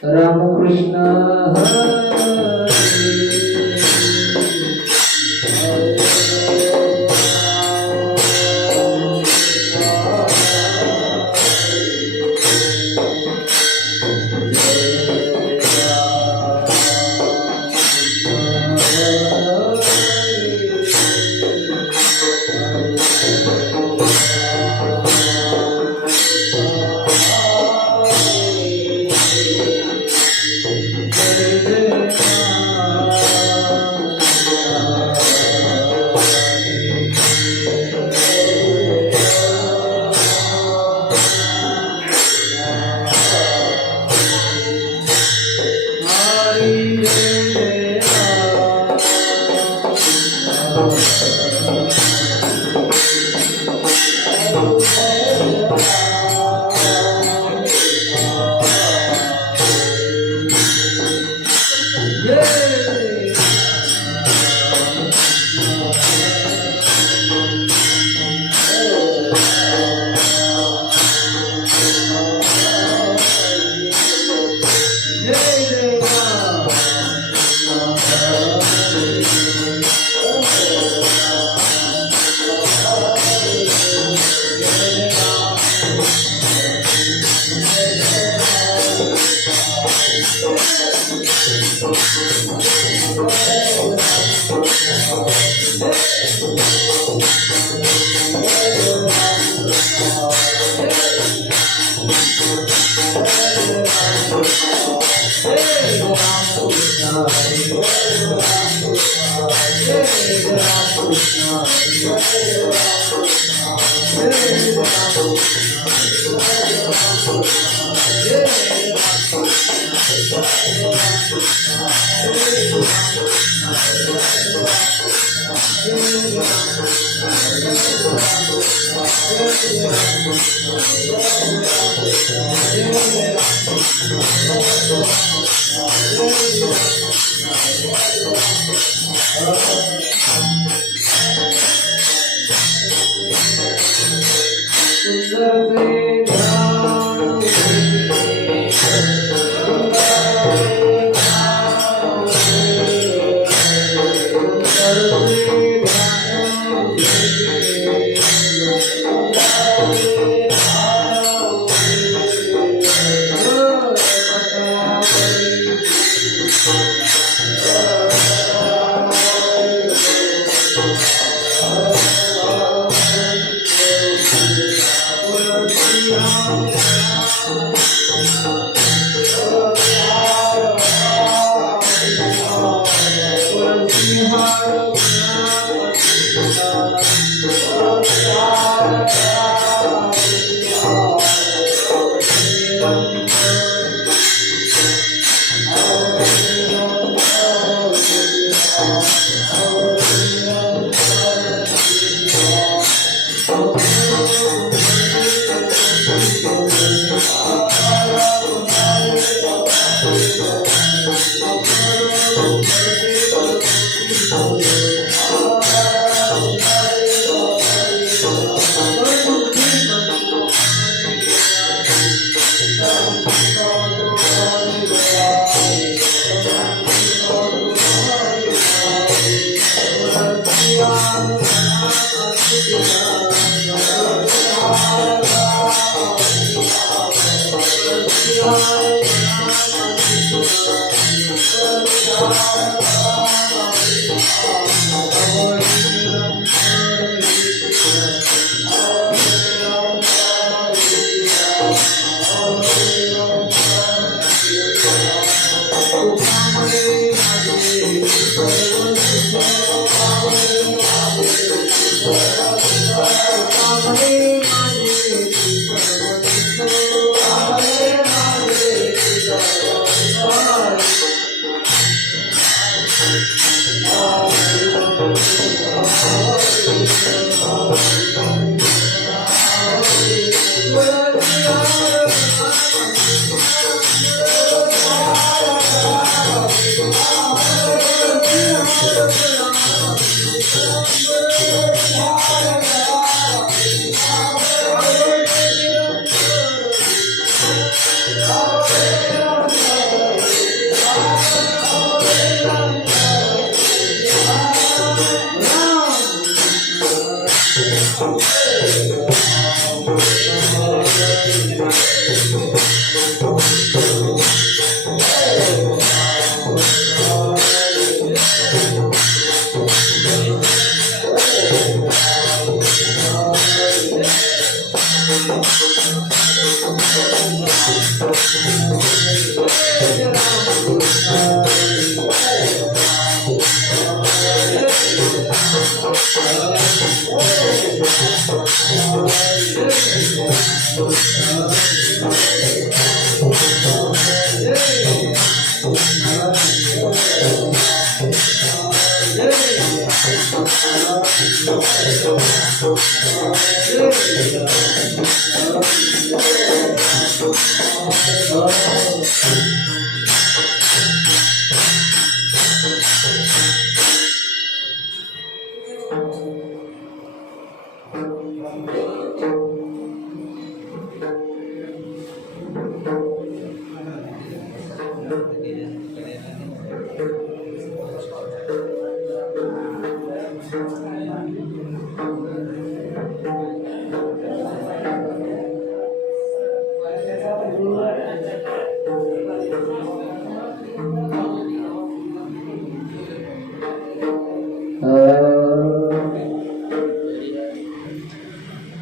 Ram Krishna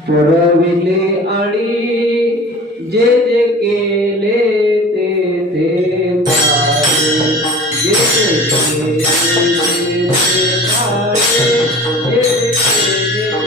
पुरविले आणि जे जे केले ते ते पाहे, जे जे केले ते ते पाहे, जे जे केले ते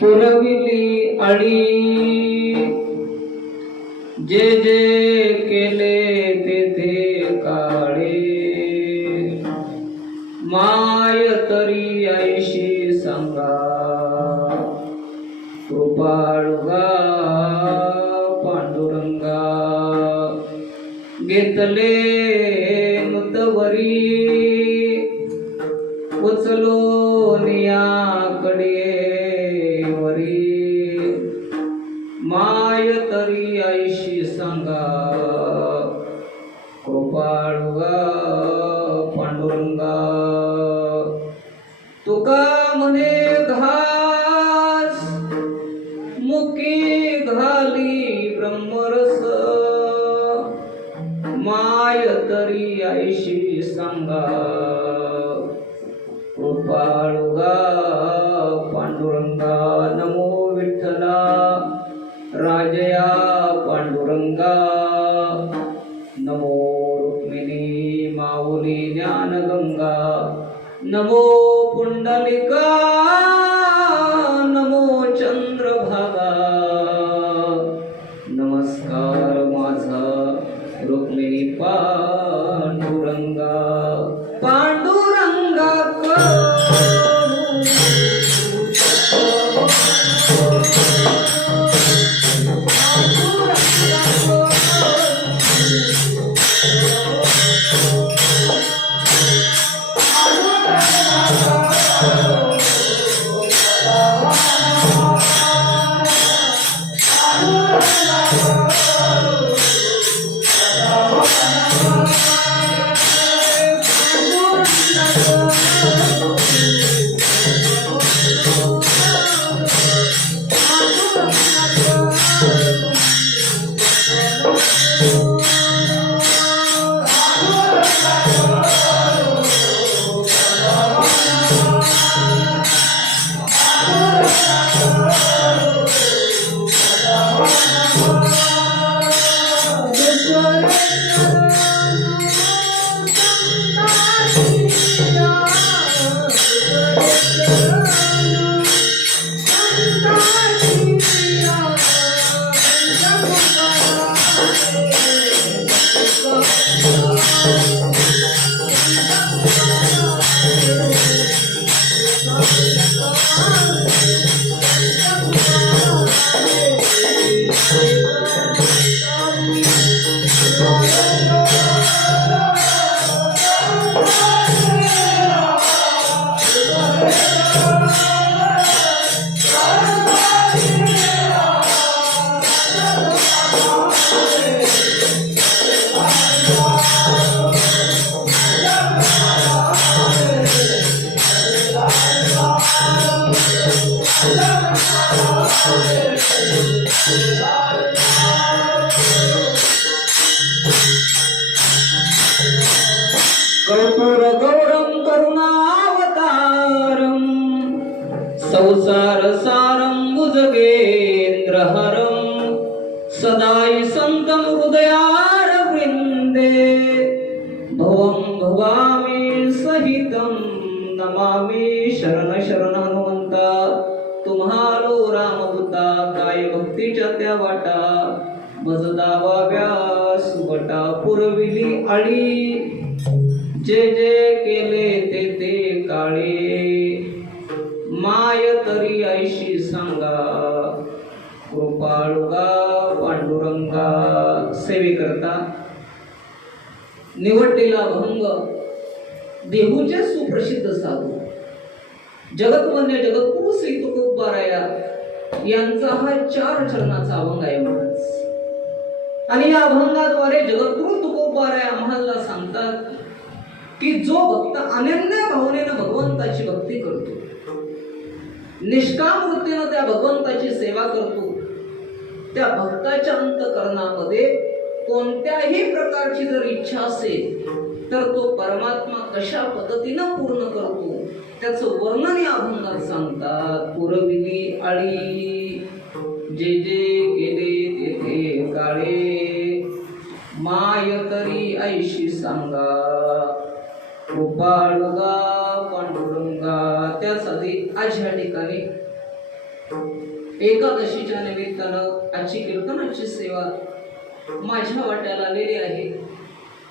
पुरविली आळी जे जे केले तेथे काळे माय तरी ऐशी सांगा कृपाळुगा पांडुरंगा घेतले नुतवरी उचलो नियाकडे वरी माय तरी ऐशी सांगा कृपाळुगा पांडुरंगा तुका म्हणे घास मुकी घाली ब्रह्मरस माय तरी ऐशी सांगा कृपाळुगा पांडुरंगा नमो विठ्ठला राजया पांडुरंगा नमो रुक्मिणी माऊली ज्ञानगंगा नमो पुंडलिका नमो चंद्रभागा नमस्कार माझा रुक्मिणी पांडुरंगा पांडुरंगा कर्पूर गौरम करुणावतारम संसार सारम भुजगेंद्रहरम सदाई संतम हृदयार वृंदे भवम भवामी सहितम नमामि शरण शरण हनुमंता तुम्हारो रामदूता काय भक्तीच्या त्या वाटा भजदावा व्यास सुबटा पुरविली आळी जे जे केले ते ते काळे माय तरी ऐशी सांगा कृपाळुगा पांडुरंगा सेवे करता निवडलेला अभंग देहूचे सुप्रसिद्ध साधू जगतवंद्य जगद्गुरु श्री तुकोबाराया यांचा हा 4 चरणाचा अभंग आहे महाराज. आणि या अभंगाद्वारे जगद्गुरु तुकोबाराया आम्हाला सांगतात की जो भक्त अनन्य भावनेने भगवंताची भक्ती करतो, निष्काम वृत्तीने त्या भगवंताची सेवा करतो, त्या भक्ताच्या अंतःकरणामध्ये कोणत्याही प्रकारची जर इच्छा असेल तर तो परमात्मा कशा पद्धतीने पूर्ण करतो त्याचं वर्णन या अभंगात सांगतात. पुरविली आळी जे जे केले तेथे काळे माय तरी ऐशी सांगा गोपाळगा पांडुरंगा. त्यासाठी आज ह्या ठिकाणी एकादशीच्या निमित्तानं आजची कीर्तनाची सेवा माझ्या वाट्याला आलेली आहे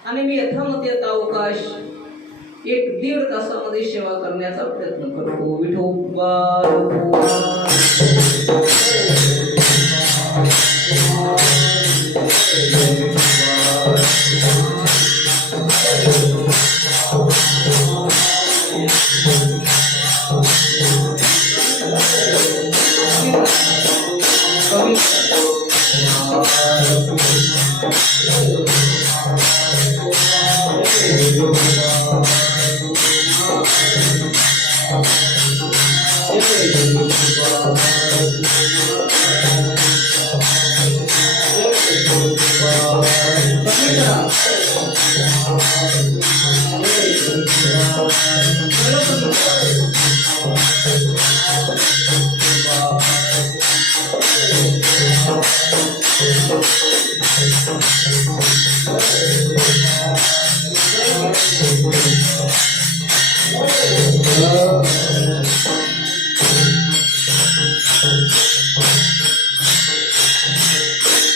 आणि मी यथामत अवकाश 1-1.5 तासामध्ये सेवा करण्याचा प्रयत्न करतो. विठोबा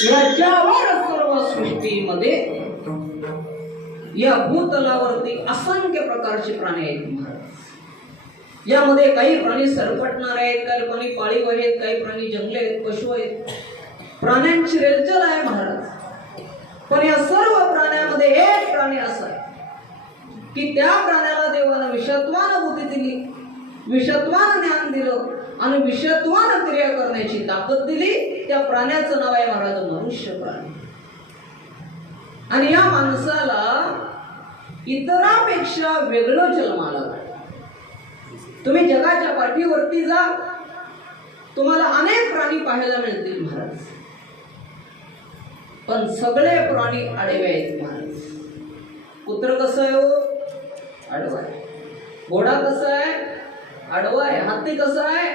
याच्यावर सर्व सृष्टीमध्ये या भूतलावरती असंख्य प्रकारचे प्राणी आहेत महाराज. यामध्ये काही प्राणी सरपटणार आहेत, काही प्राणी पाळीव आहेत, काही प्राणी जंगले आहेत, पशु आहेत. प्राण्यांची रेलचल आहे महाराज. पण या सर्व प्राण्यामध्ये एक प्राणी असा आहे की त्या प्राण्याला देवानं विषत्वान बुद्धी दिली, विषत्वान ज्ञान दिलं आणि विषत्वान क्रिया करण्याची ताकद दिली. त्या प्राण्याचं नाव आहे महाराज मनुष्य प्राणी. आणि या माणसाला इतरांपेक्षा वेगळं जन्माला तुम्ही जगाच्या पाठीवरती जा, तुम्हाला अनेक प्राणी पाहायला मिळतील महाराज, पण सगळे प्राणी आडवे आहेत महाराज. कुत्र कसं आहे हो? आडवा आहे. घोडा कसा आहे? आडवा आहे. हत्ती कसा आहे?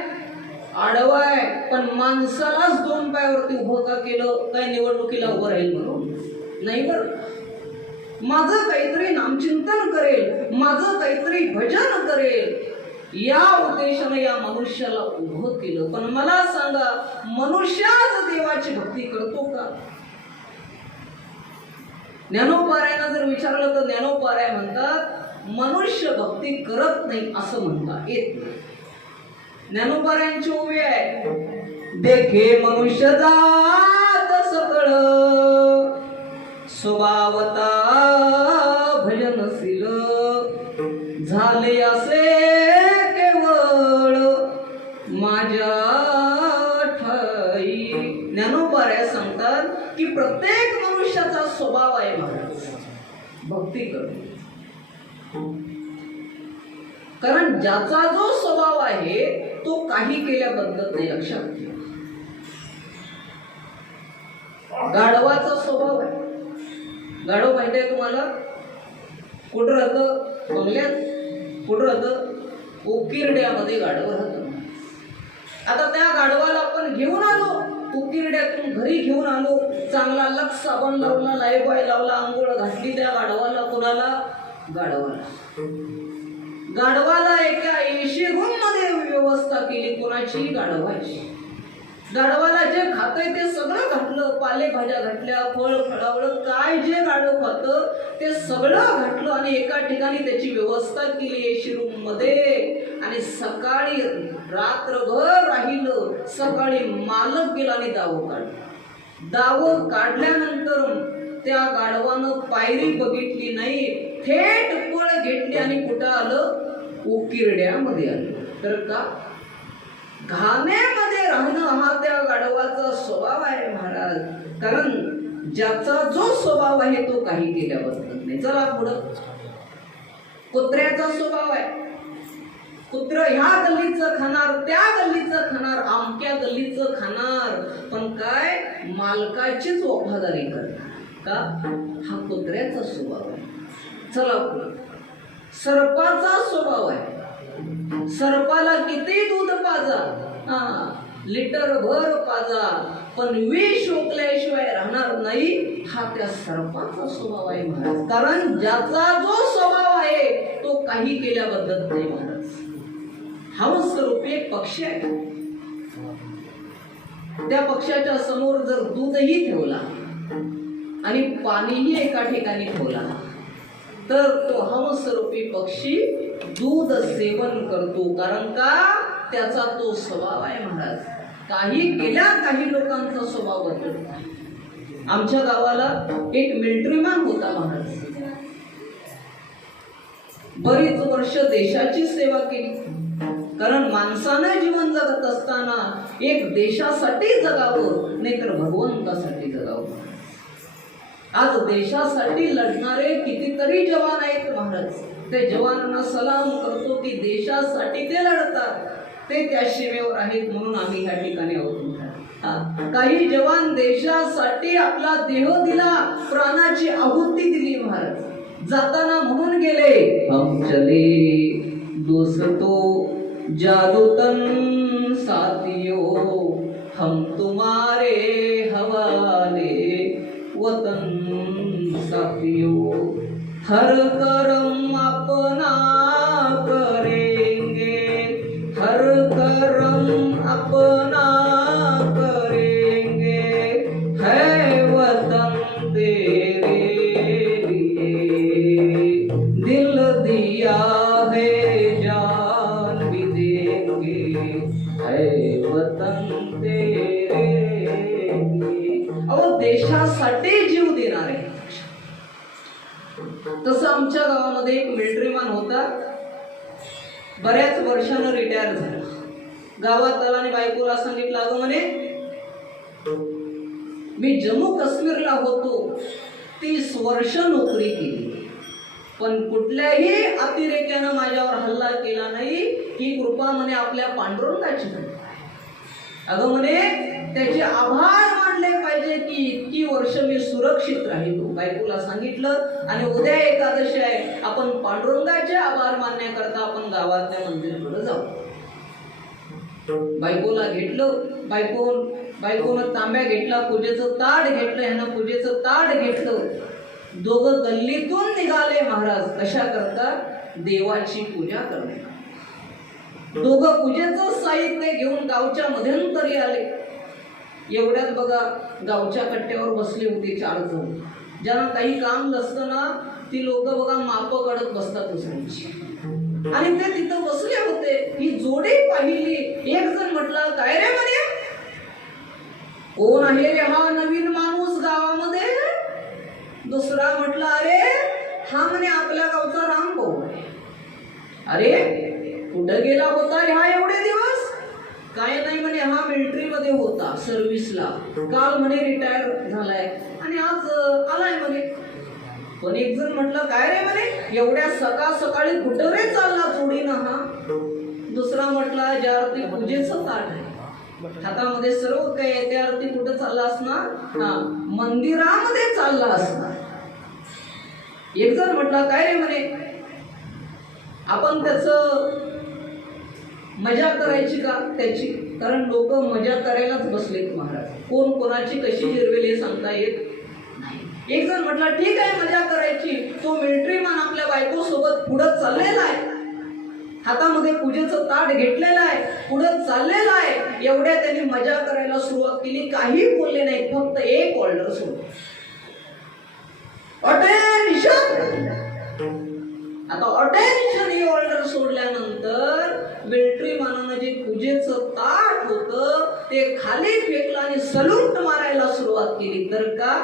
आडवा आहे. पण माणसालाच 2 पायावरती उभं का केलं? काय निवडणुकीला उभं राहील म्हणून नाही. बरं, माझं काहीतरी नामचिंतन करेल, माझं काहीतरी भजन करेल, या उद्देशाने या मनुष्याला उभं केलं. पण मला सांगा, मनुष्याच देवाची भक्ती करतो का? ज्ञानोपाऱ्यानं जर विचारलं तर ज्ञानोपाऱ्या म्हणतात मनुष्य भक्ती करत नाही असं म्हणता येत नाही. ज्ञानोपाऱ्यांची उभी आहे, देखे मनुष्य जात सकळ स्वभावता भजनशील झाले असे केवळ माझ्या ठाई. ज्ञानोपाऱ्या सांगतात की प्रत्येक मनुष्याचा स्वभाव आहे महाराज भक्ती करणे. कारण ज्याचा जो स्वभाव आहे तो काही केल्याबद्दल नाही. लक्षात ठेवा, गाढवाचा स्वभाव आहे. गाढव माहिती आहे तुम्हाला? कुठं राहतं? बंगल्यात. कुठं राहतं? उकिरड्यामध्ये गाढव राहतं. आता त्या गाढवाला आपण घेऊन आलो, उकिरड्यातून घरी घेऊन आलो, चांगला लक्ष साबण लावला, लाईबॉय लावला, आंघोळ घातली त्या गाढवाला. कुणाला? गाढवाला. गाढवाला एका एसी रूम मध्ये व्यवस्था केली. कोणाची? गाढवाची. गाढवाला जे खातंय ते सगळं घातलं, पालेभाज्या घातल्या, फळ फळावळ काय जे गाढव खातं ते सगळं घातलं आणि एका ठिकाणी त्याची व्यवस्था केली एसी रूम मध्ये. आणि सकाळी रात्रभर राहिलं. सकाळी मालक गेला आणि दावं काढलं. दावं काढल्यानंतर त्या गाढवानं पायरी बघितली नाही, थेट पळ घेतली आणि कुठं आलं? उकिरड्यामध्ये आलं. तर का? घाण्यामध्ये राहणं हा त्या गाढवाचा स्वभाव आहे महाराज. कारण ज्याचा जो स्वभाव आहे तो काही केल्याबद्दल नाही. चला पुढं. कुत्र्याचा स्वभाव आहे. कुत्र ह्या गल्लीचं खाणार, त्या गल्लीचं खाणार, आमक्या गल्लीचं खाणार, पण काय? मालकाचीच वफादारी करणार. का? हा कुत्र्याचा स्वभाव आहे. चला पुढं. सर्पाचा स्वभाव आहे. सर्पाला किती दूध पाजा, लिटरभर पाजा पण विष ओकल्याशिवाय राहणार नाही, हा त्या सर्पाचा स्वभाव आहे महाराज. कारण ज्याचा जो स्वभाव आहे तो काही केल्या बदलत नाही महाराज. हंस रूपी एक पक्षी आहे, त्या पक्षाच्या समोर जर दूधही ठेवला आणि पाणीही एका ठिकाणी ठेवला तर तो हंस रूपी पक्षी दूध सेवन करतो. कारण का, त्याचा तो स्वभाव आहे महाराज. काही केल्या काही लोकांचा स्वभाव बदलत नाही. आमच्या गावाला एक मिलिटरीमॅन होता महाराज. बरीच वर्ष देशाची सेवा केली. कारण माणसानं जीवन जगत असताना एक देशासाठी जगावं, नाहीतर भगवंतासाठी जगावं. आज देशासाठी लढणारे कितीतरी जवान आहेत महाराज. त्या जवानांना सलाम करतो की देशासाठी ते लढतात, ते त्या सीमेवर आहेत म्हणून आम्ही ह्या ठिकाणी आहोत. काही जवान देशासाठी आपला देह दिला, प्राणाची आहुती दिली महाराज. जाताना म्हणून गेले, हम चले दोस्तो जादू तन साथियों, हम तुम्हारे हवाले वतन साथियों, हर करम अपना करेंगे, हर करम अपना करेंगे, है वतन तेरे लिए, दिल दिया है जान भी देंगे, है वतन तेरे लिए. अहो, देशासाठी जीव देणारे. तसं आमच्या गावामध्ये एक मिलिटरीमॅन होता. बऱ्याच वर्षानं रिटायर झाला. गावात आला आणि बायकोला सांगितलं, अगं म्हणे मी जम्मू काश्मीरला होतो, 30 वर्ष नोकरी केली, पण कुठल्याही अतिरेक्यानं माझ्यावर हल्ला केला नाही. ही कृपा म्हणे आपल्या पांडुरंगाची कृपा आहे. अगं म्हणे त्याचे आभार मानले पाहिजे की इतकी वर्ष मी सुरक्षित राहिलो. बायकोला सांगितलं आणि उद्या एकादशी आहे, आपण पांडुरंगाचे आभार मानण्याकरता आपण गावातल्या मंदिराकडे जाऊ. बायकोला घेतलं, बायकोनं तांब्या घेतला, पूजेचं ताट घेतलं, ह्यानं पूजेचं ताट घेतलं. दोघं गल्लीतून निघाले महाराज. कशा करता? देवाची पूजा करणे. दोघं पूजेचं साहित्य घेऊन गावच्या मध्यंतरी आले. एवढ्यात बघा गावच्या कट्ट्यावर बसले होते 4 जण. ज्यांना काही काम नसतं ना, ती लोक बघा माप काढत बसतात दुसऱ्यांची, आणि ते तिथं बसले होते. ही जोडी पाहिली. एक जण म्हटलं, काय रे म्हणे, कोण आहे रे हा नवीन माणूस गावामध्ये? दुसरा म्हटला, अरे हा म्हणे आपल्या गावचा राम भाऊ आहे. अरे कुठं गेला होता रे हा एवढे दिवस? काय नाही म्हणे, हा मिलिटरी मध्ये होता सर्व्हिसला, काल म्हणे रिटायर झालाय आणि आज आलाय म्हणे. पण एक जण म्हटलं, काय रे म्हणे, एवढ्या सकाळ सकाळी कुठं रे चालला जोडीनं हा? दुसरा म्हटला, ज्या अर्थी पूजेचं ताट आहे, हातामध्ये सर्व काही आहे, त्या अर्थी कुठं चालला असणार? हा, मंदिरामध्ये चालला असणार. एक जण म्हटला, काय रे म्हणे, आपण त्याचं मजा करायची का त्याची? कारण लोक मजा करायलाच बसलेत महाराज. कोण कोणाची कशी जिरवेल हे सांगता येत नाही. एक जण म्हटला, ठीक आहे मजा करायची. तो मिलिटरीमॅन आपल्या बायको सोबत पुढं चाललेला आहे, हातामध्ये पूजेचं ताट घेतलेलं आहे, पुढं चाललेला आहे. एवढ्या त्यांनी मजा करायला सुरुवात केली. काही बोलले नाही, फक्त एक ऑर्डर सोडली, अटेन्शन. आता अटेन्शन ही ऑर्डर सोडल्यानंतर मिलिटरी मानानं जे पूजेचं ताट होतं ते खाली फेकलं आणि सलूट मारायला सुरुवात केली. तर का,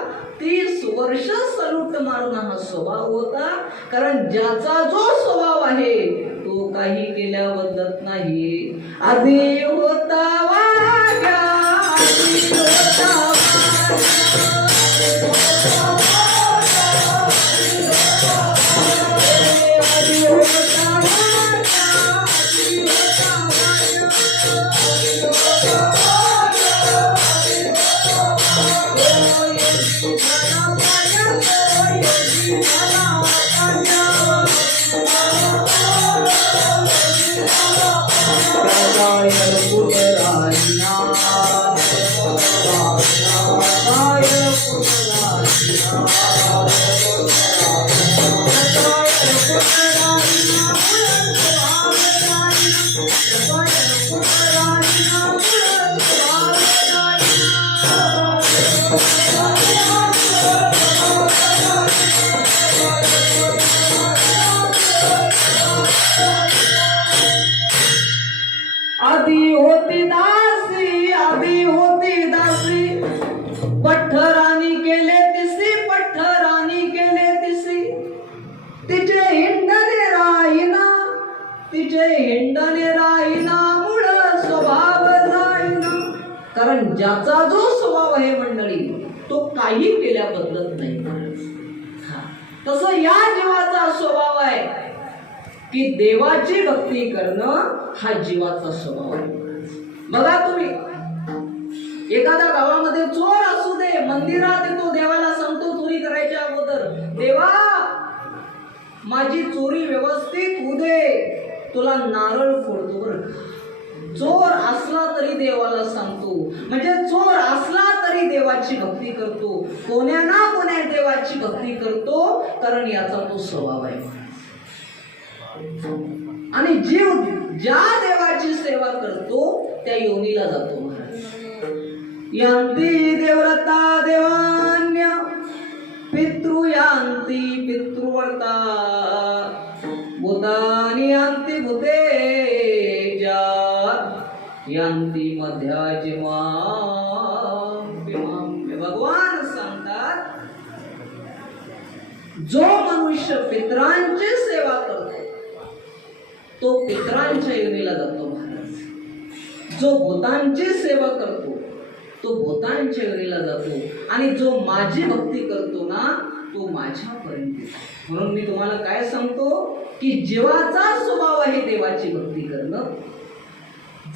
30 वर्ष सलूट मारणं हा स्वभाव होता. कारण ज्याचा जो स्वभाव आहे तो काही केल्या बदलत नाही. आधी होता वाग्या, आधी होता आधी होती दासी, आधी होती दासी, पठ्ठरानी केले तिसी, पठ्ठरानी केले तिसी, तिचे हिंडणे राहीना, तिचे हिंडणे राहीना, मूळ स्वभाव जाईना. कारण ज्याचा जो स्वभाव आहे मंडळी तो काही केल्या बदलत नाही. तसं या जीवाचा स्वभाव आहे की देवाची भक्ती करणं हा जीवाचा स्वभाव आहे. बघा तुम्ही एखाद्या गावामध्ये चोर असू दे, मंदिरात येतो, देवाला सांगतो चोरी करायच्या अगोदर, देवा माझी चोरी व्यवस्थित होऊ दे, तुला नारळ फोडतो बरं. चोर असला तरी देवाला सांगतो, म्हणजे चोर असला तरी देवाची भक्ती करतो, कोण्या ना कोण्या देवाची भक्ती करतो, कारण याचा तो स्वभाव आहे. आणि जीव ज्या देवाची सेवा करतो त्या योनीला जातो महाराज. यांती देवव्रता देवान्य, पितृ यांती पितृव्रता, भूतानि यांती भूतेजा, यांती मध्याजी मां. भगवान सांगतात जो मनुष्य पितरांची सेवा करतो तो पितरांच्या योनीला जातो महाराज. जो भूतांची सेवा करतो तो भूतांच्या योनीला जातो, आणि जो माझी भक्ती करतो ना तो माझ्यापर्यंत येतो. म्हणून मी तुम्हाला काय सांगतो की जीवाचा स्वभाव आहे देवाची भक्ती करणं.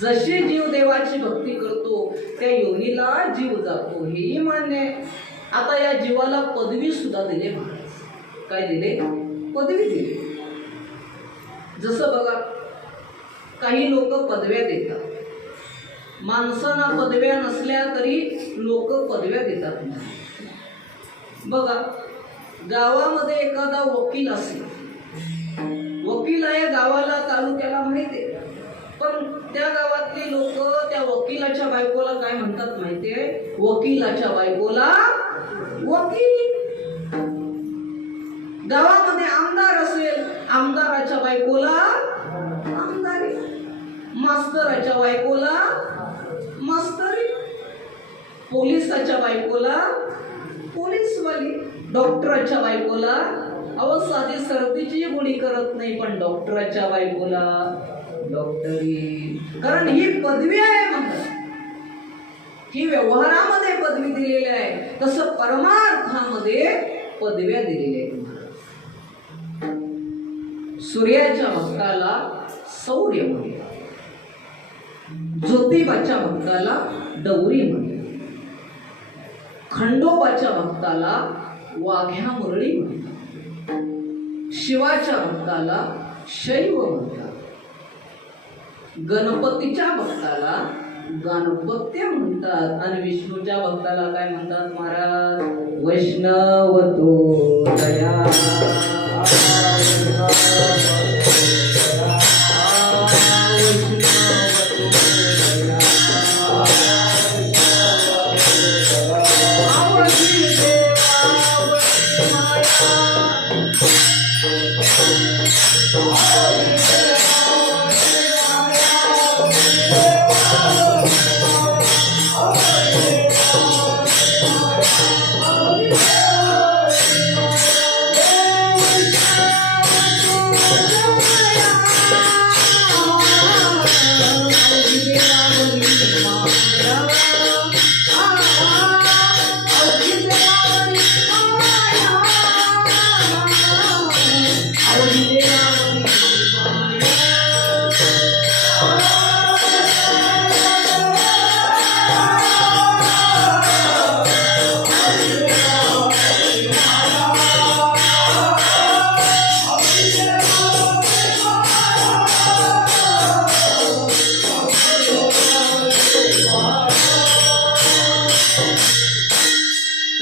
जशी जीव देवाची भक्ती करतो त्या योनीला जीव जातो, हेही मान्य आहे. आता या जीवाला पदवी सुद्धा दिले महाराज. काय दिले? पदवी दिली. जसं बघा काही लोक पदव्या देतात, माणसांना पदव्या नसल्या तरी लोक पदव्या देतात. बघा गावामध्ये एखादा वकील असेल, वकील आहे गावाला तालुक्याला माहिती आहे, पण त्या गावातली लोक त्या वकिलाच्या बायकोला काय म्हणतात माहितीये? वकिलाच्या बायकोला वकील. गावामध्ये आमदार असेल, आमदाराच्या बायकोला आमदारी, मास्तराच्या बायकोला मास्तरी, पोलिसाच्या बायकोला पोलीसवाली, डॉक्टराच्या बायकोला, अहो साधी सर्दीची गोळी करत नाही पण डॉक्टराच्या बायकोला डॉक्टरी. कारण ही पदवी आहे म्हणतात, ही व्यवहारामध्ये पदवी दिलेली आहे, तसं परमार्थामध्ये पदव्या दिलेल्या आहेत. सूर्याच्या भक्ताला सौर्य म्हणे, ज्योतिबाच्या भक्ताला डवरी म्हणे, खंडोबाच्या भक्ताला वाघ्या मुरळी म्हणतात, शिवाच्या भक्ताला शैव म्हणतात, गणपतीच्या भक्ताला गणपत्य म्हणतात, आणि विष्णूच्या भक्ताला काय म्हणतात महाराज? वैष्णवतो दया.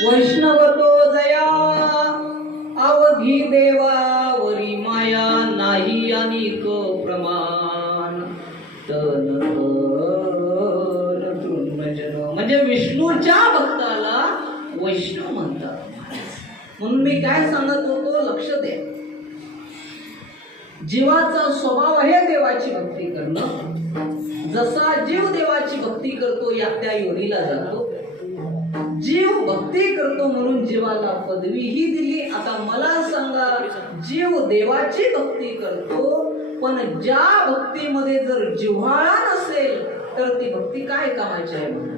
वैष्णवतो जया अवघी देवावरी माया नाही अनिक प्रमाण तन तृणजन. म्हणजे विष्णूच्या भक्ताला वैष्णव म्हणतात. म्हणून मी काय सांगत होतो लक्ष द्या. जीवाचा स्वभाव आहे देवाची भक्ती करणं. जसा जीव देवाची भक्ती करतो या त्या योनीला जातो. जीव भक्ती करतो म्हणून जीवाला पदवीही दिली. आता मला सांगा, जीव देवाची भक्ती करतो पण ज्या भक्तीमध्ये जर जिव्हाळा नसेल तर ती भक्ती काय कामाची आहे म्हणून.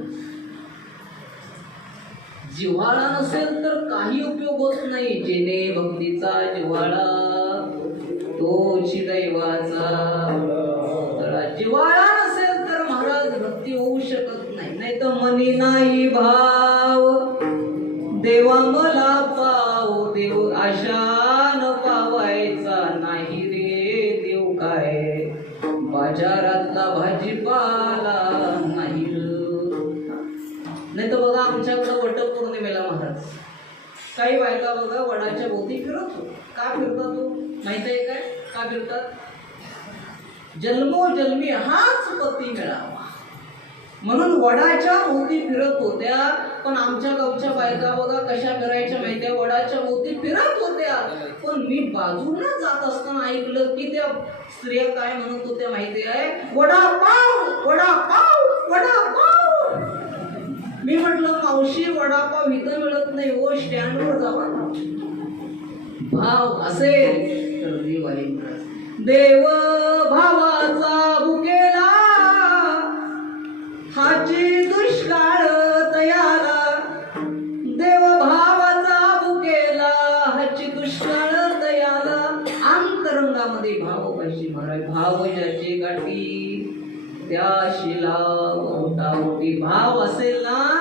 जिव्हाळा नसेल तर काही उपयोग होत नाही. जेणे भक्तीचा जिव्हाळा तोची दैवाचा. जिव्हाळा नसेल तर महाराज भक्ती होऊ शकत नाही. नाही तर मनी नाही भाव देवा मला पाव देव आशान पावायचा नाही रे देव काय बाजारातला भाजीपाला नाही. नाही तर बघा आमच्याकडं वटपौर्णिमेला महाराज काही बायका बघा वडाच्या भोवती फिरत हो. का फिरतात तो माहित आहे काय? का फिरतात? जन्मोजन्मी हाच पती मिळावा म्हणून वडाच्या भोवती फिरत होत्या. पण आमच्या गावच्या बायका बघा कशा फिरायच्या माहितीये? वडाच्या भोवती फिरत होत्या. पण मी बाजूला जात असताना ऐकलं की त्या स्त्रिया काय म्हणत होत्या माहिती आहे? वडापाव वडापाव वडापाव. मी म्हटलं मावशी वडापाव इथं मिळत नाही हो, स्टँडवर जावा ना. भाव असेल तर देव आहे. देव भावाचा भुकेला हाची दुष्काळ तयाला. देव भावाचा भुकेला हाची दुष्काळ तयाला. अंतरंगामध्ये भाव पाहिजे महाराज. भाव ज्याची गाठी त्या शिला ओटाओटी. भाव असेल ना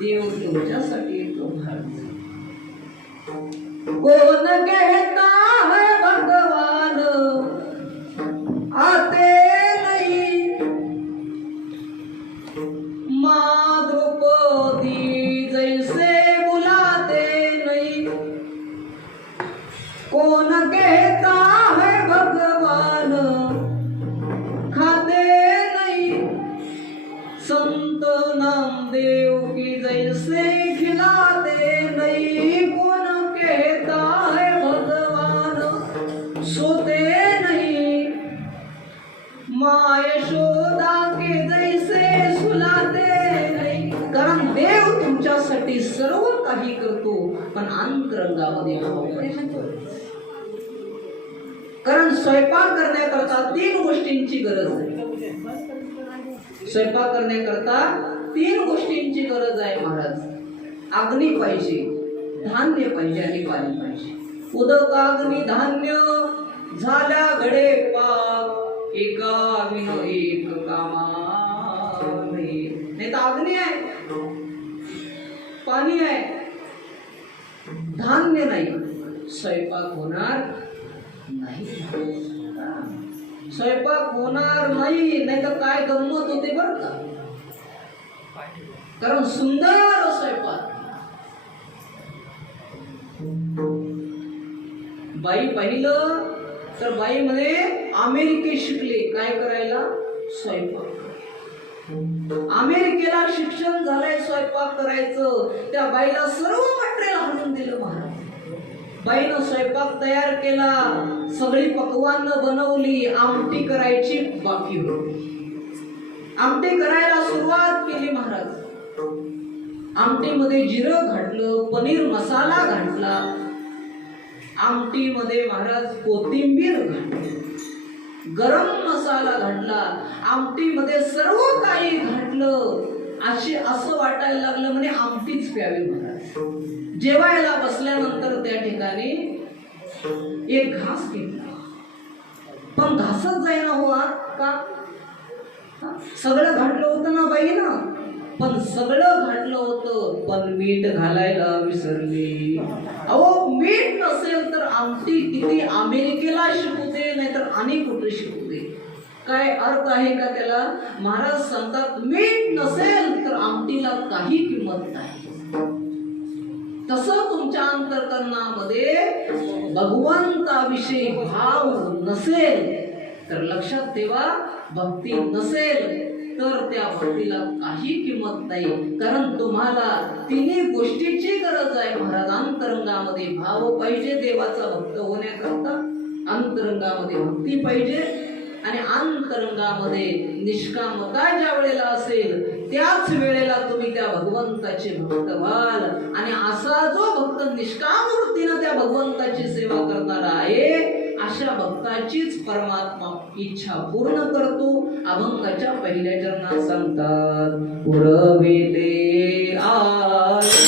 देव तुमच्यासाठी येतो महाराज. कोण कहता है भगवान आते नहीं माँ द्रौपदी जैसे बुलाते नहीं. कौन कहता है भगवान खाते नहीं संत नामदेव की जैसे खिलाते नहीं. कौन कहता है भगवान सोते नहीं माँ यशोदा के जैसे सुलाते नहीं. कारण देव तुमच्यासाठी सर्व काही करतो पण अंतरंगामध्ये भाव पाहिजे. कारण स्वयंपाक करण्याकरता 3 गोष्टींची गरज आहे. स्वयंपाक करण्याकरता 3 गोष्टींची गरज आहे महाराज. अग्नी पाहिजे, धान्य पाहिजे आणि पाणी पाहिजे. उदक अग्नी धान्य झाल्या घडे पाक एका विन एक कामा. नाही तर अग्नी आहे, पाणी आहे, धान्य नाही, स्वयंपाक होणार नाही. स्वयंपाक होणार नाही. नाही तर काय गंमत होते बरं का. कारण सुंदर स्वयंपाक. बाई पाहिलं तर बाई मध्ये अमेरिकेत शिकले काय करायला? स्वयंपाक. अमेरिकेला शिक्षण झालंय स्वयंपाक करायचं. त्या बाईला सर्व मटेरियल आणून दिलं महाराज. बाईनं स्वयंपाक तयार केला, सगळी पक्वान्न बनवली. आमटी करायची बाकी होती. आमटी करायला सुरुवात केली महाराज. आमटीमध्ये जिरं घातलं, पनीर मसाला घातला, आमटीमध्ये महाराज कोथिंबीर घातली, गरम मसाला घातला, आमटीमध्ये सर्व काही घातलं. असं वाटायला लागलं म्हणे आमटीच प्यावी महाराज. जेवायला बसल्यानंतर त्या ठिकाणी एक घास घेतला. पण घासच जाईना हो आत का? सगळं घातलं होतं ना बाईनं, पण सगळं घातलं होतं पण मीठ घालायला विसरली. अहो मीठ नसेल तर आमटी किती अमेरिकेला शिकू दे नाहीतर आणि कुठे शिकू दे. काय अर्थ आहे का त्याला? महाराज सांगतात मीठ नसेल तर आमटीला काही किंमत नाही. तसं तुमच्या अंतःकरणामध्ये भगवंताविषयी भाव नसेल तर लक्षात ठेवा, भक्ती नसेल तर त्या भक्तीला काही किंमत नाही. कारण तुम्हाला तिन्ही गोष्टीची गरज आहे महाराज. अंतरंगामध्ये भाव पाहिजे देवाचा भक्त होण्याकरता, अंतरंगामध्ये भक्ती पाहिजे, आणि अंतरंगामध्ये निष्कामता ज्या वेळेला असेल त्याच वेळेला तुम्ही त्या भगवंताचे भक्त व्हाल. आणि असा जो भक्त निष्काम वृत्तीने त्या भगवंताची सेवा करणारा आहे, अशा भक्ताचीच परमात्मा इच्छा पूर्ण करतो. अभंगाच्या पहिल्या चरणात सांगतात, पुरविले आले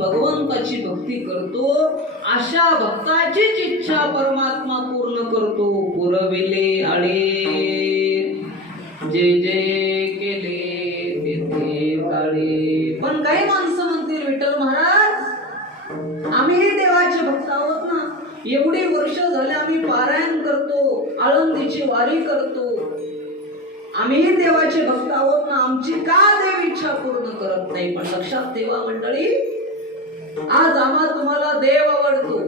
भगवंताची भक्ती करतो, अशा भक्ताचीच इच्छा परमात्मा पूर्ण करतो. पुरविले आळे जे जे केले तेथे काळे. पण काही माणसं म्हणतील, विठ्ठल महाराज आम्ही देवाचे भक्त आहोत ना, एवढी वर्ष झाले आम्ही पारायण करतो, आळंदीची वारी करतो, आम्ही देवाचे भक्त आहोत ना, आमची का देव इच्छा पूर्ण करत नाही? पण लक्षात ठेवा मंडळी, आज आम्हा तुम्हाला देव आवडतो,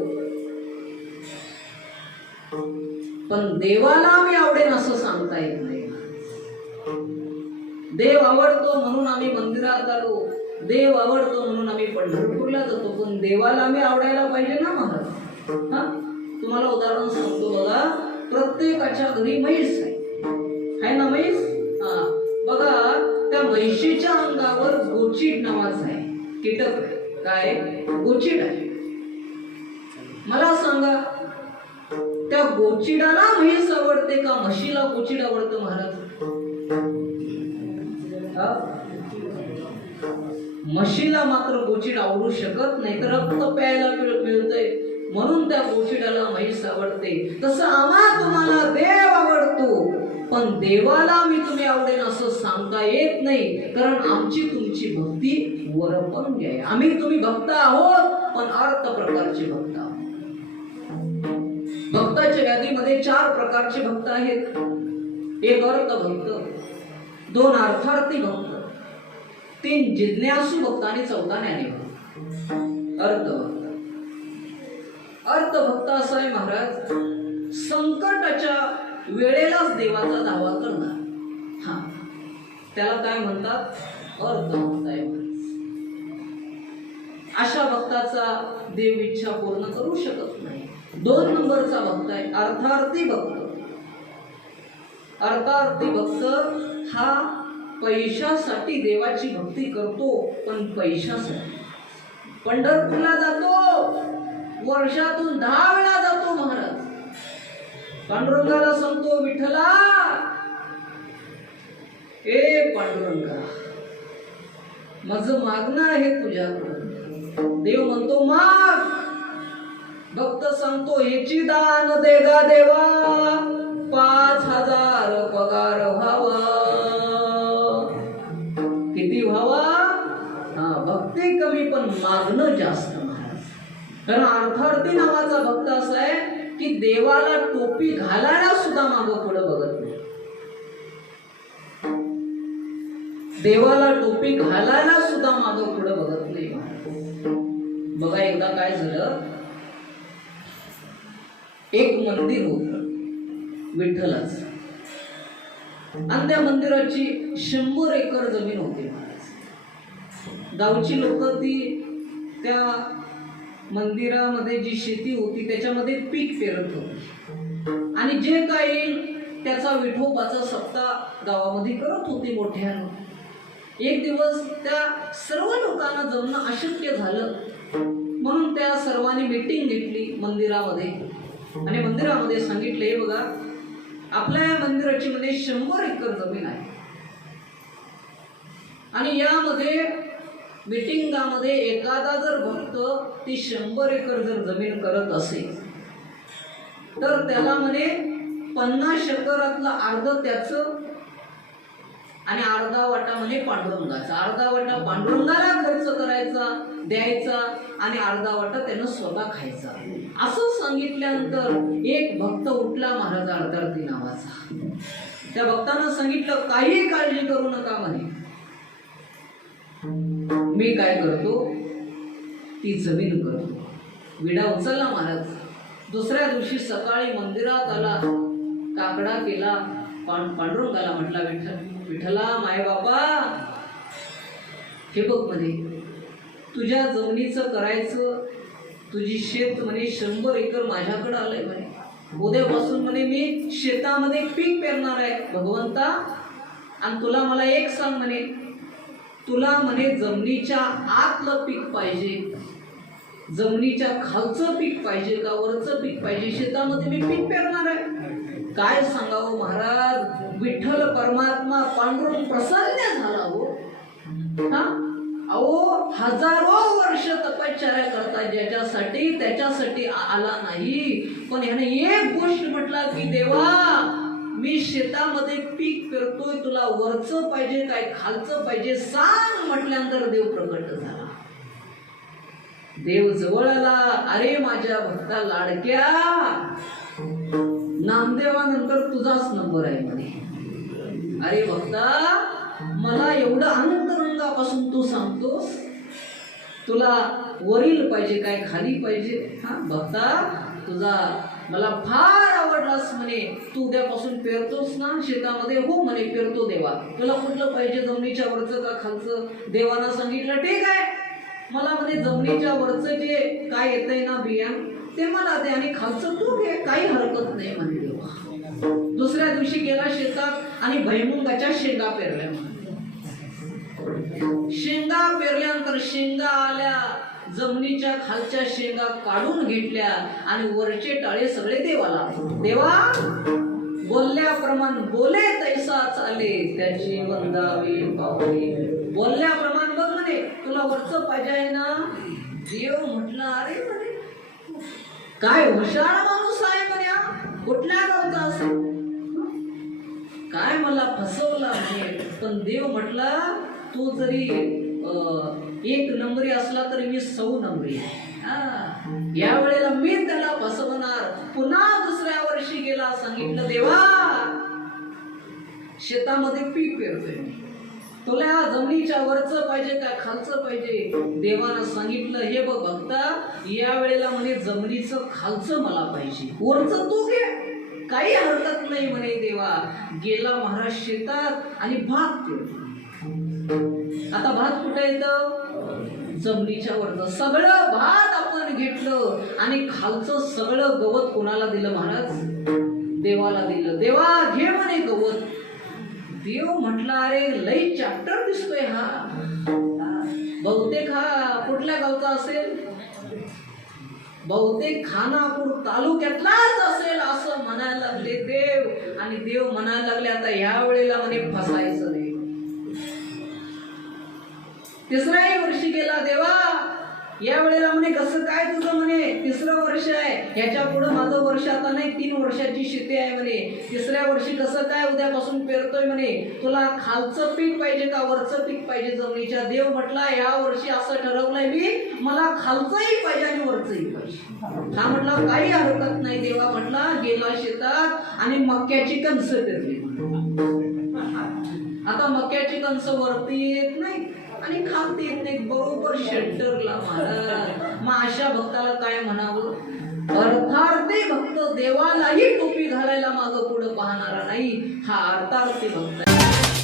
पण देवाला आम्ही आवडेन असं सांगता येत नाही. देव आवडतो म्हणून आम्ही मंदिरात आलो, देव आवडतो म्हणून आम्ही पंढरपूरला जातो, पण देवाला आम्ही आवडायला पाहिजे ना महाराज. हा, तुम्हाला उदाहरण सांगतो बघा. प्रत्येकाच्या घरी म्हैस आहे ना, म्हैस. हा बघा, त्या म्हैशीच्या अंगावर गोचीड नावाचं आहे, कीटक आहे. काय? गोचीड आहे. मला सांगा, त्या गोचिडाला म्हैस आवडते का म्हशीला गोचीड आवडतं महाराज? म्हशीला मात्र गोचीड आवडू शकत नाही, तर रक्त प्यायला मिळतंय म्हणून त्या गोचिडाला म्हैस आवडते. तसं आम्हा तुम्हाला देव आवडतो, पण देवाला मी तुम्ही आवडेन असं सांगता येत नाही, कारण आमची तुमची भक्ती वरपंगी आहे. आम्ही तुम्ही भक्त आहोत, पण अर्थ प्रकारचे भक्त आहोत. भक्ताच्या यादीमध्ये 4 प्रकारचे भक्त आहेत. 1 अर्थ भक्त, 2 अर्थार्थी भक्त, 3 जिज्ञासू भक्त आणि 4 ज्ञानी भक्त. अर्थ भक्त. अर्थ भक्त असा आहे महाराज, संकटाच्या वेळेलाच देवाचा दावा करणार. हा, त्याला काय म्हणतात? अर्थ भक्त आहे. अशा भक्ताचा देव इच्छा पूर्ण करू शकत नाही. 2 नंबरचा भक्त आहे अर्थार्थी भक्त. अर्थार्थी भक्त हा पैशासाठी देवाची भक्ती करतो, पण पैशासाठी. पंढरपूरला जातो, वर्षातून 10 वेळा जातो महाराज. पांडुरंगाला सांगतो, विठ्ठला ए पांडुरंगा, माझं मागणं आहे तुझ्याकडं. देव म्हणतो माग. भक्त सांगतो ह्याची दान दे गा देवा, 5,000 पगार व्हावा. किती व्हावा? भक्ती कमी पण मागणं जास्त महाराज. कारण अर्थार्थी नावाचा भक्त असा आहे की देवाला टोपी घालायला सुद्धा मागं पुढं बघत नाही. देवाला टोपी घालायला सुद्धा मागं पुढं बघत नाही. बघा एकदा काय झालं, एक मंदिर होतं विठ्ठलाचं, आणि त्या मंदिराची 100 एकर जमीन होती महाराज. गावची लोक ती त्या मंदिरामध्ये जी शेती होती त्याच्यामध्ये पीक पेरत होती, आणि जे काय येईल त्याचा विठोबाचा सप्ताह गावामध्ये करत होती मोठ्यानं. एक दिवस त्या सर्व लोकांना जमणं अशक्य झालं, म्हणून त्या सर्वांनी मीटिंग घेतली मंदिरामध्ये, आणि मंदिरामध्ये सांगितले हे बघा आपल्या या मंदिराची मध्ये 100 एकर जमीन आहे, आणि यामध्ये मीटिंगामध्ये एखादा जर भक्त ती 100 एकर जर जमीन करत असेल तर त्याला म्हणे 50 एकरातलं अर्ध त्याचं आणि अर्धा वाटा म्हणे पांडुरंगाचा. अर्धा वाटा पांडुरंगाला खर्च करायचा द्यायचा आणि अर्धा वाटा त्यानं स्वतः खायचा. असं सांगितल्यानंतर एक भक्त उठला महाराज अर्थार्थी नावाचा. त्या भक्तानं सांगितलं काही काळजी करू नका म्हणे, मी काय करतो ती जमीन करतो. विडा उचलला महाराज. दुसऱ्या दिवशी सकाळी मंदिरात आला, काकडा केला, पांडुरंगाला म्हटला विठ्ठला माय बाबा हे बघ म्हणे तुझ्या जमिनीचं करायचं, तुझी शेत म्हणे 100 एकर माझ्याकडे आलंय म्हणे, उद्यापासून म्हणे मी शेतामध्ये पीक पेरणार आहे भगवंता. आणि तुला मला एक सांग म्हणे, तुला म्हणे जमिनीच्या आतलं पीक पाहिजे, जमिनीच्या खालचं पीक पाहिजे का वरचं पीक पाहिजे, शेतामध्ये मी पीक पेरणार आहे. काय सांगावं महाराज, विठ्ठल परमात्मा पांडुरंग प्रसन्न झाला हो. अहो हजारो वर्ष तपश्चर्या करतात ज्याच्यासाठी, त्याच्यासाठी आला नाही, पण ह्याने एक गोष्ट म्हटला की देवा मी शेतामध्ये पीक पेरतोय, तुला वरचं पाहिजे काय खालचं पाहिजे सांग म्हटल्यानंतर देव प्रकट झाला. देव जवळ आला. अरे माझ्या भक्ता लाडक्या, नामदेवानंतर तुझाच नंबर आहे म्हणे. अरे भक्ता मला एवढं अंतरंगापासून तू सांगतोस तुला वरील पाहिजे काय खाली पाहिजे. भक्ता तुझा मला फार आवडलास म्हणे, तू उद्यापासून पेरतोस ना शेतामध्ये. हो म्हणे पेरतो देवा, तुला कुठलं पाहिजे जमिनीच्या वरचं का खालचं. देवानं सांगितलं ठीक आहे, मला म्हणे जमिनीच्या वरचं जे काय येतंय ना बिया ते मला दे, आणि खालचं तू घे, काही हरकत नाही म्हणे देवा. दुसऱ्या दिवशी गेला शेतात आणि भैमुंगाच्या शेंगा पेरल्या. शेंगा पेरल्यानंतर शेंगा आल्या, जमिनीच्या खालच्या शेंगा काढून घेतल्या आणि वरचे टाळे सगळे देवाला. देवा बोलल्याप्रमाणे बोले तैसा चाले, त्याची वंदावी पावले. बोलल्याप्रमाणे बघ म्हणे तुला वरचं पाहिजे आहे ना. देव म्हटलं अरे म्हणे काय हुशार माणूस आहे म्हणे, कुठल्या गावचा असेल, काय मला फसवला म्हणे. पण देव म्हटला तू जरी 1 नंबरी असला तरी मी 100 नंबरी आहे. या वेळेला मी त्याला फसवणार. पुन्हा दुसऱ्या वर्षी गेला, सांगितलं देवा शेतामध्ये पीक पेरतोय, तुला जमिनीच्या वरचं पाहिजे का खालचं पाहिजे. देवानं सांगितलं हे बघ भक्ता या वेळेला म्हणे जमिनीचं खालचं मला पाहिजे, वरचं तू घे, काही हरकत नाही म्हणे. देवा गेला महाराज शेतात आणि भात पेरतो. आता भात कुठे येतं, जमिनीच्या वरचं. सगळं भात आपण घेतलं आणि खालचं सगळं गवत कोणाला दिलं महाराज, देवाला दिलं. देवा घे म्हणे गवत. देव म्हटला अरे लई चॅप्टर दिसतोय हा, बहुतेक हा कुठल्या गावचा असेल, बहुतेक खानापूर तालुक्यातलाच असेल असं म्हणायला लागले देव. आणि देव म्हणायला लागले आता ह्या वेळेला म्हणे फसायचं नाही. तिसऱ्याही वर्षी गेला देवा, या वेळेला म्हणे कसं काय तुझं म्हणे 3रं वर्ष आहे, याच्या पुढे माझं वर्ष आता नाही, 3 वर्षाची शेती आहे म्हणे. 3ऱ्या वर्षी कसं काय, उद्यापासून पेरतोय म्हणे, तुला खालचं पीक पाहिजे का वरचं पीक पाहिजे जमिनीच्या. देव म्हटला या वर्षी असं ठरवलंय मी, मला खालचंही पाहिजे आणि वरचंही पाहिजे. हा म्हटला काही हरकत नाही. देवा म्हटला गेला शेतात आणि मक्याची कणस पेरली. आता मक्याची कणस वरती येत नाही आणि खालती येत नाही, बरोबर शेल्टरला मारा. मग अशा भक्ताला काय म्हणावं, अर्थार्थी भक्त देवालाही टोपी घालायला मागं पुढं पाहणारा नाही, हा अर्थार्थी भक्त आहे.